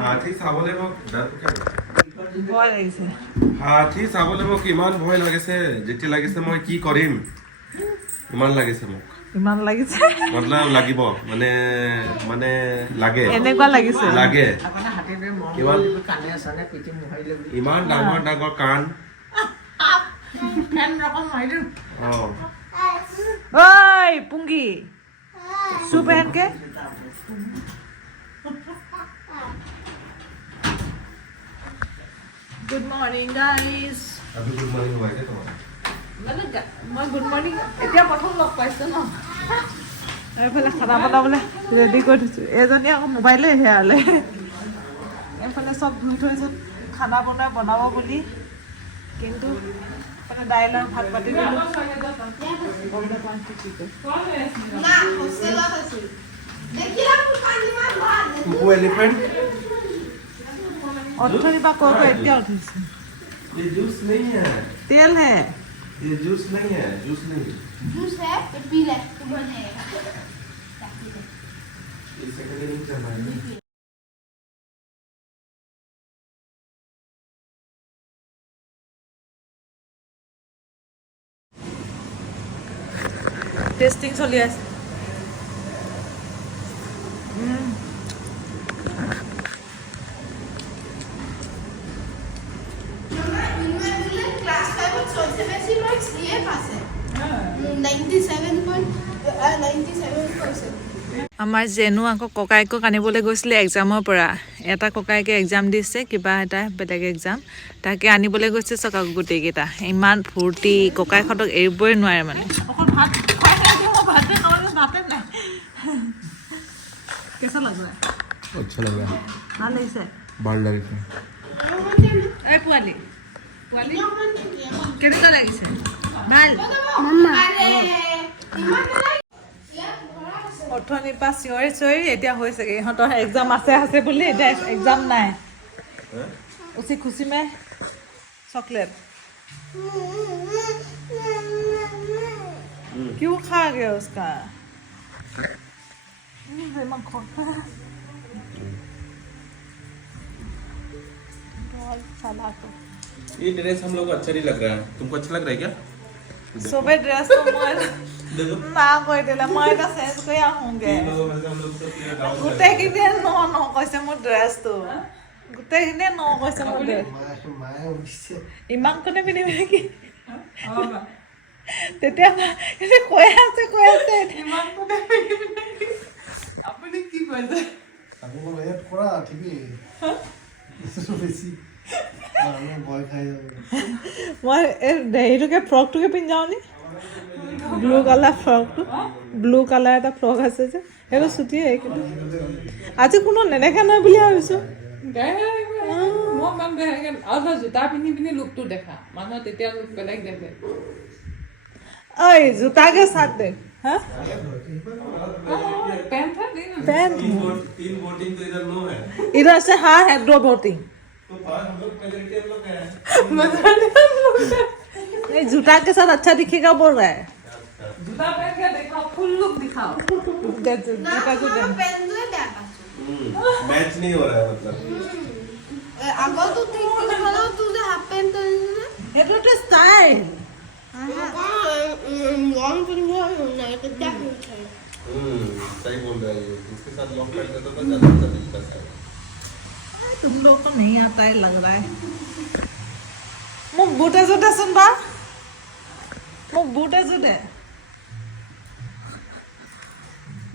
হাতী চাবলৈ মোক ভয় লাগিছে হাতী চাবলৈ মোক ইমান ভয় লাগিছে যেতিয়া লাগিছে মই কি কৰিম ইমান লাগিছে মোক ইমান লাগিছে মতলব লাগিব মানে মানে লাগে এনেকুৱা লাগিছে লাগে ইমান কানে আছনে পিটি মুহাইলে ইমান ডাঙৰ ডাঙৰ কাণ ফেন ৰকম মাইলো ओए पुंगी शू पहन के गुड मॉर्निंग गाइस अभी गुड मॉर्निंग होइছে তোমাৰ मैं गुड मॉर्निंग এতিয়া প্ৰথম লগ পাইছো ন এইফালে খানা বনাবলৈ ৰেডি কৰি দিছো এজনী আকৌ মোবাইলে হেৰালে এইফালে চব ধুই থৈছো খানা বনাব বুলি কিন্তু মানে দাইলৰ ভাত পাতি দিলো না হোস্টেলত আছিল দেখিলা পানী মাৰ ভাত वो एलिफेंट অথৰি বা কৈ এতিয়া উঠিছে ये जूस नहीं है तेल है ये जूस नहीं है जूस नहीं जूस है ये पी ले तू बनेगा ये सेकंड नहीं चल रहा है টেস্টিং চলি আছে क्लास 5 में सबसे बेसी मार्क्स लिए पास है 97.97%। আমাৰ জেনু আকৌ ককাইকক আনিবলৈ গৈছিলে এক্সামৰ পৰা এটা ককাইকে এক্সাম দিছে কিবা এটা বেলেগ এক্সাম তাকে আনিবলৈ গৈছে চকাক গোটেইকেইটা ইমান ফূৰ্তি ককাইহঁতক এৰিবই নোৱাৰে মানে অকল ভাত भाते खाने भाते नहीं कैसा लग रहा है अच्छा लग रहा है हाँ ले से बाल लग रहे ए पुआली पुआली केनेका লাগিছে ভাল मम्मा अरे অথনি পা চিঞৰি এতিয়া হৈছেগে ইহঁতৰ এক্সাম আছে বুলি এতিয়া এক্সাম নাই उसी खुशी में चॉकलेट क्यों खा गया उसका ये ड्रेस हम लोग को अच्छा नहीं लग रहा है तुमको अच्छा लग रहा है क्या सुबह ड्रेस तो ना कोई दिला मैं ना सेंस को या होंगे गुटे किने नो कैसे मोर ड्रेस तो गुटे किने नो कैसे मोर ड्रेस इमान कोने पिने की তেতিয়া এনে কৈ আছে ইমান কোনে আপুনি কি কৈছে আমি মই এড কৰা ঠিকই এসো বেশি আমি ভয় খাই যাব মই এইটোকে ফ্ৰকটোকে পিন্ধাও নি ব্লু কালাৰ ফ্ৰকটো ব্লু কালাৰ এটা ফ্ৰক আছে যে সেইটো ছুটি কিন্তু আজি কোনো নেদেখা নাই বুলি ভাবিছো মই মান দেখে আৰু জোতা পিন্ধি লুকটো দেখা মানুহ তেতিয়া লুক বেলেগ দেখে ओए जूता के साथ दे हाँ पैंट था पैंट तीन वोटिंग तो इधर नो है इधर से हाँ है 2 वोटिंग तो पांच हम लोग मेजॉरिटी हम लोग है नहीं जूता के साथ अच्छा दिखेगा बोल रहा है जूता पहन के दिखाओ फुल लुक दिखाओ जूता को दे पेन दे दे मैच नहीं हो रहा है मतलब अगर तू ठीक करो तुझे हाफ पेन तो ये तो स्टाइल लॉन्ग पेन वो नहीं तो क्या सही बोल रहा है ये इसके साथ लॉन्ग पैंट रहता तो ज्यादा अच्छा दिखता है तुम लोग को नहीं आता है लग रहा है मुझ बूटे जुटे सुन बा मुझ बूटे जुटे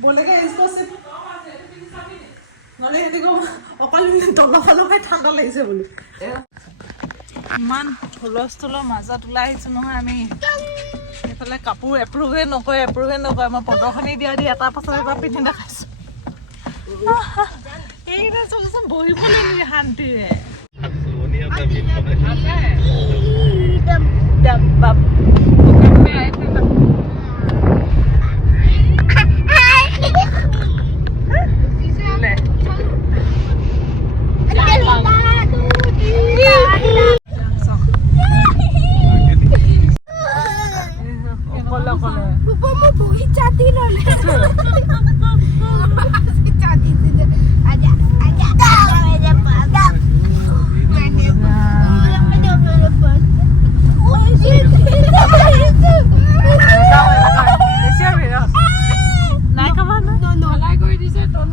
बोलेगा इसको सिर्फ नले हेदी को অকল তলফালৰ পৰা ঠাণ্ডা লাগিছে বুলি ইমান হুলস্থুলৰ মাজত ওলাই আহিছো নহয় আমি এইফালে কাপোৰ এপ্ৰুভে নকৰে মই প্ৰদৰ্শনী দিয়া দি এটা পাছত এটা পিন্ধি দেখাইছো এইটা চব বহিবলৈ নি শান্তিৰে Papa mau buhi cati loh. Cati sih.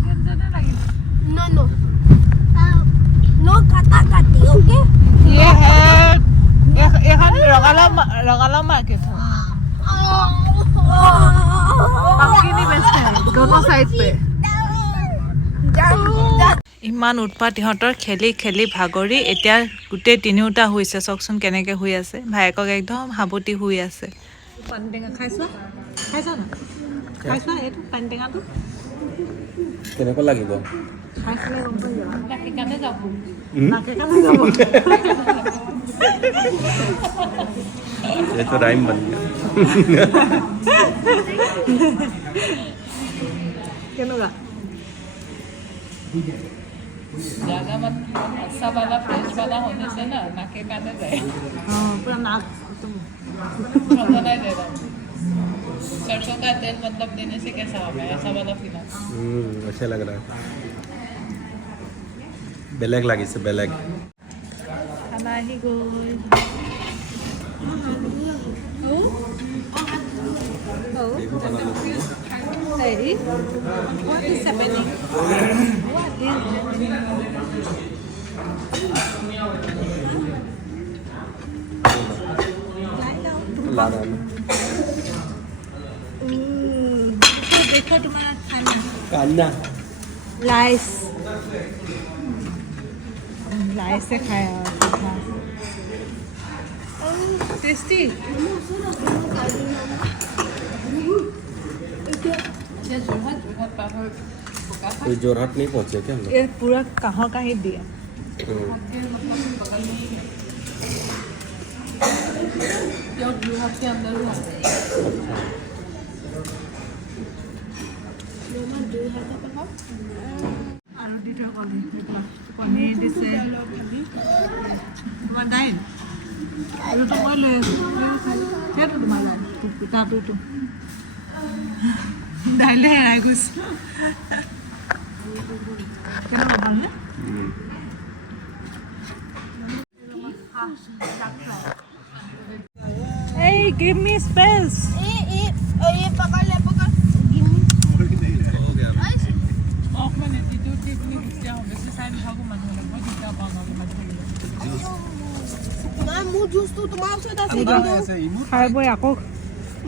No, no. No kata-kati, okay? ये है এখন रंगाला मार्केट है पंपकिन ही बेचते हैं दोनों साइड पे ইমান উৎপাত ইহঁতৰ খেলি খেলি ভাগৰি এতিয়া গোটেই তিনিওটা হৈছে চাওকচোন কেনেকৈ শুই আছে ভায়েকক একদম হাবুতি শুই আছে পানটেঙা খাইছা খাইছা না খাইছা এইটো পানটেঙাটো কেনেকুৱা লাগিব খাইছিলে গম পাই যাবা নাকে কাণে যাব নাকে কাণে যাব ये तो राइम बन गया কেনেকুৱা ज़्यादा मत अच्छा वाला फ्रेश वाला होने से ना नाके काने जाए পুৰা নাক मजा नहीं दे रहा सरसों का तेल मतलब देने से कैसा होगा ऐसा वाला फील आता अच्छा लग रहा है बेलेग লাগিছে बेलेग খানা আহি গ'ল Hey, what is happening? What is happening? ला रहा है देखो तुम्हारा खाना कान्ना लाइस लाइस से खाया टेस्टी ये जोरहट पार हो कोई जोरहाट नहीं पहुंचे क्या हम ये पूरा कहाँ का ही दिया ये जोरहट के अंदर हुआ আৰু দি থৈ কলি পনীৰ দিছে তোমাৰ দাইল আৰুটো মই লৈ আছোঁ সেইটো তোমাৰ দাইল পিঠাটোতো দাইলে হেৰাই গৈছে কেনেকুৱা ভালনে Hey, give me space. ये पकड़ ले पकड़ ऑफ में नहीं जो टेक्निक क्या हो वैसे साइड भागो मन में बहुत दिक्कत पाऊंगा मां मुंह जूस तू तुम्हारे से दस सेकंड খাই বৈ আকৌ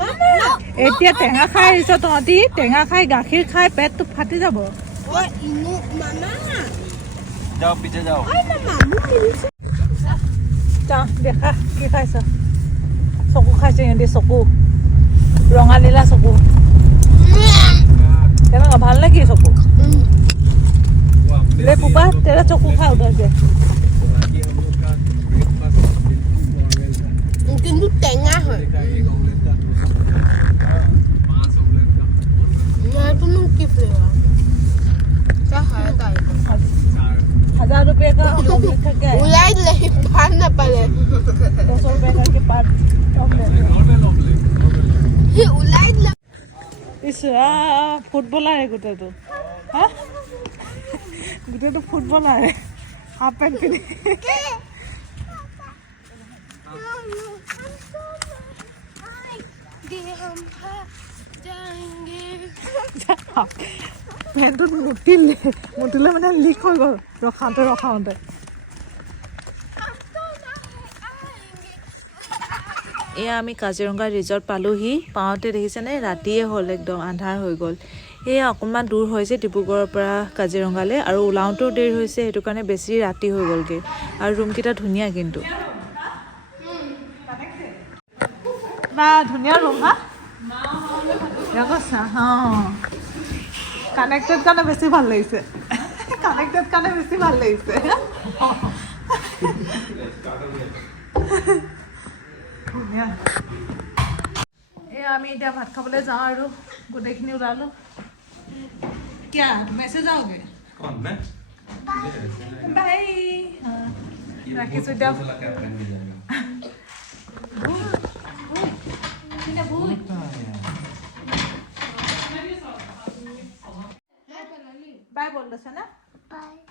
मामा এতিয়া টেঙা খাই আহিছ তহঁতি টেঙা খাই গাখীৰ খাই পেটটো ফাটি যাব ओए इनु मामा जाओ पीछे जाओ ओए मामा मुंह যা দেখা কি খাইছ চকু খাইছে সিহঁতি চকু ৰঙা নীলা চকু কেনেকুৱা ভাল নে কি চকু ले पुपा तेरा चक्कू खा उधर से কিন্তু টেঙা হয় यार तुम की फ्लेवर क्या है ताई 1000 रुपए का ऑमलेट खा के आए उलाई ले भान ना पड़े 200 रुपए का के पार ऑमलेट ही उलाई ले इस फुटबॉलर है गुटे तो हां गुटे तो फुटबॉलर है हाफ पैंट पहने পেণ্টত মুতিলে মানে লিক হৈ গ'ল ৰখাওঁতে এয়া আমি কাজিৰঙা ৰিজৰ্ট পালোহি পাওঁতে দেখিছেনে ৰাতিয়ে হ'ল একদম আন্ধাৰ হৈ গ'ল এয়া অকণমান দূৰ হৈছে ডিব্ৰুগড়ৰ পৰা কাজিৰঙালৈ আৰু ওলাওঁতেও দেৰি হৈছে সেইটো কাৰণে বেছি ৰাতি হৈ গ'লগৈ আৰু ৰুমকেইটা ধুনীয়া কিন্তু বা ধুনীয়া ৰুম হা কানেক্টেড কাৰণে বেছি ভাল লাগিছে ধুনীয়া আমি এতিয়া ভাত খাবলৈ যাওঁ আৰু গোটেইখিনি ওলালো क्या मैसेज आओगे कौन मैं बाय राखिছো এতিয়া बाय बोल दो ना बाय